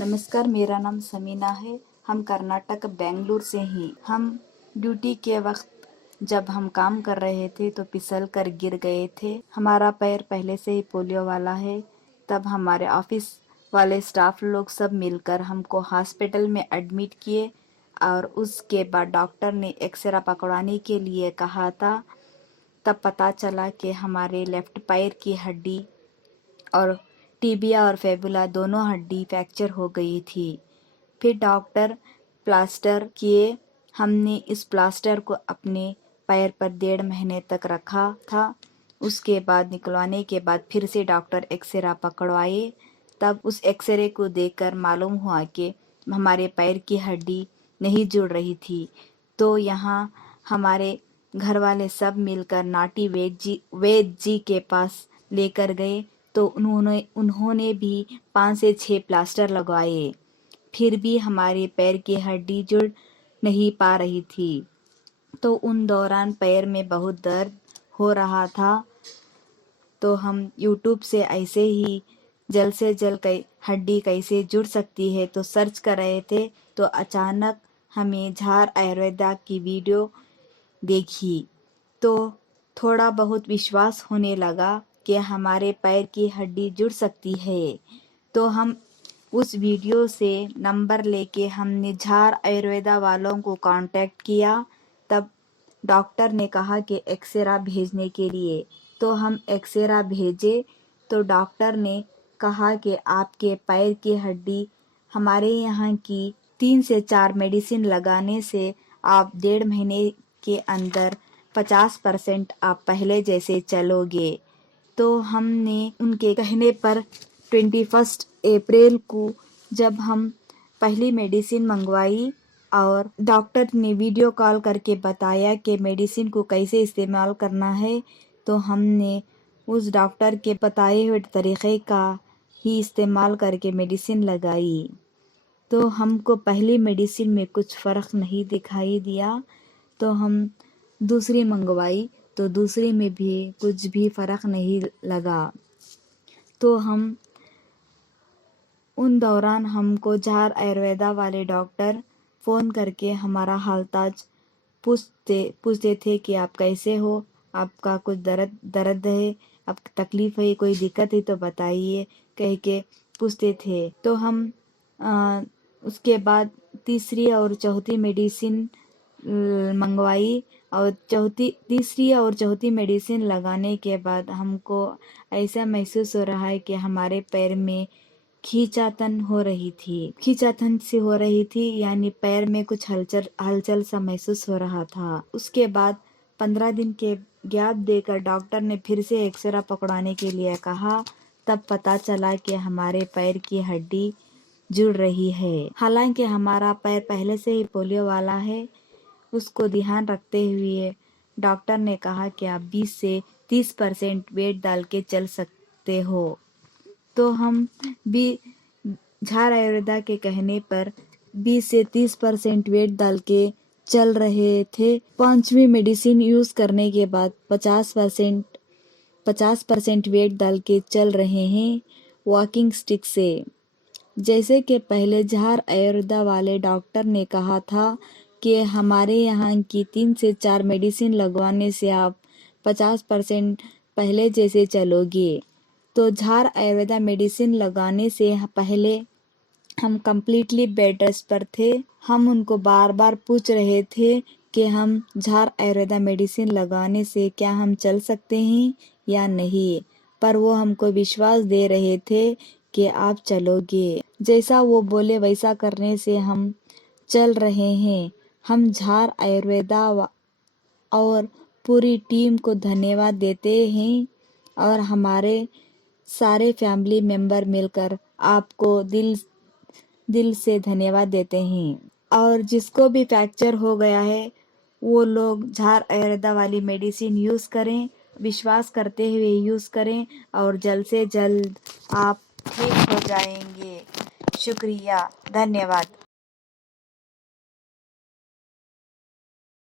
नमस्कार, मेरा नाम समीना है। हम कर्नाटक बेंगलुरु से हैं। हम ड्यूटी के वक्त जब हम काम कर रहे थे तो फिसल कर गिर गए थे। हमारा पैर पहले से ही पोलियो वाला है। तब हमारे ऑफिस वाले स्टाफ लोग सब मिलकर हमको हॉस्पिटल में एडमिट किए और उसके बाद डॉक्टर ने एक्सरे पकड़वाने के लिए कहा था। तब पता चला कि हमारे लेफ्ट पैर की हड्डी और टिबिया और फेबुला दोनों हड्डी फ्रैक्चर हो गई थी। फिर डॉक्टर प्लास्टर किए। हमने इस प्लास्टर को अपने पैर पर 1.5 महीने तक रखा था। उसके बाद निकलवाने के बाद फिर से डॉक्टर एक्सरे पकड़वाए। तब उस एक्सरे को देखकर मालूम हुआ कि हमारे पैर की हड्डी नहीं जुड़ रही थी। तो यहाँ हमारे घर वाले सब मिलकर नाटी वैद्य जी के पास लेकर गए। तो उन्होंने भी 5 से 6 प्लास्टर लगवाए। फिर भी हमारे पैर की हड्डी जुड़ नहीं पा रही थी। तो उन दौरान पैर में बहुत दर्द हो रहा था। तो हम यूट्यूब से ऐसे ही जल्द से जल्द हड्डी कैसे जुड़ सकती है तो सर्च कर रहे थे। तो अचानक हमें झार आयुर्वेदा की वीडियो देखी। तो थोड़ा बहुत विश्वास होने लगा कि हमारे पैर की हड्डी जुड़ सकती है। तो हम उस वीडियो से नंबर लेके हमने झार आयुर्वेदा वालों को कांटेक्ट किया। तब डॉक्टर ने कहा कि एक्सरा भेजने के लिए। तो हम एक्सरा भेजे तो डॉक्टर ने कहा कि आपके पैर की हड्डी हमारे यहाँ की 3 से 4 मेडिसिन लगाने से आप 1.5 महीने के अंदर 50% आप पहले जैसे चलोगे। तो हमने उनके कहने पर 21 अप्रैल को जब हम पहली मेडिसिन मंगवाई और डॉक्टर ने वीडियो कॉल करके बताया कि मेडिसिन को कैसे इस्तेमाल करना है, तो हमने उस डॉक्टर के बताए हुए तरीक़े का ही इस्तेमाल करके मेडिसिन लगाई। तो हमको पहली मेडिसिन में कुछ फ़र्क नहीं दिखाई दिया। तो हम दूसरी मंगवाई तो दूसरी में भी कुछ भी फ़र्क नहीं लगा। तो हम उन दौरान हमको झार आयुर्वेदा वाले डॉक्टर फ़ोन करके हमारा हालताज पूछते थे कि आप कैसे हो, आपका कुछ दर्द है, आपको तकलीफ़ है, कोई दिक्कत है तो बताइए कह के पूछते थे। तो हम उसके बाद तीसरी और चौथी मेडिसिन मंगवाई और तीसरी और चौथी मेडिसिन लगाने के बाद हमको ऐसा महसूस हो रहा है कि हमारे पैर में खींचातन सी हो रही थी, यानी पैर में कुछ हलचल सा महसूस हो रहा था। उसके बाद 15 दिन के गैप देकर डॉक्टर ने फिर से एक्सरा पकड़ाने के लिए कहा। तब पता चला कि हमारे पैर की हड्डी जुड़ रही है। हालांकि हमारा पैर पहले से ही पोलियो वाला है, उसको ध्यान रखते हुए डॉक्टर ने कहा कि आप 20 से 30% वेट डाल के चल सकते हो। तो हम भी झार आयुर्वेदा के कहने पर 20 से 30% वेट डाल के चल रहे थे। 5वीं मेडिसिन यूज़ करने के बाद 50% वेट डाल के चल रहे हैं वॉकिंग स्टिक से। जैसे कि पहले झार आयुर्वेदा वाले डॉक्टर ने कहा था कि हमारे यहाँ की 3 से 4 मेडिसिन लगवाने से आप 50% पहले जैसे चलोगे। तो झार आयुर्वेदा मेडिसिन लगाने से पहले हम कम्प्लीटली बेड रेस्ट पर थे। हम उनको बार बार पूछ रहे थे कि हम झार आयुर्वेदा मेडिसिन लगाने से क्या हम चल सकते हैं या नहीं, पर वो हमको विश्वास दे रहे थे कि आप चलोगे। जैसा वो बोले वैसा करने से हम चल रहे हैं। हम झार आयुर्वेदा और पूरी टीम को धन्यवाद देते हैं और हमारे सारे फैमिली मेंबर मिलकर आपको दिल से धन्यवाद देते हैं। और जिसको भी फ्रैक्चर हो गया है वो लोग झार आयुर्वेदा वाली मेडिसिन यूज़ करें, विश्वास करते हुए यूज़ करें और जल्द से जल्द आप ठीक हो जाएंगे। शुक्रिया, धन्यवाद।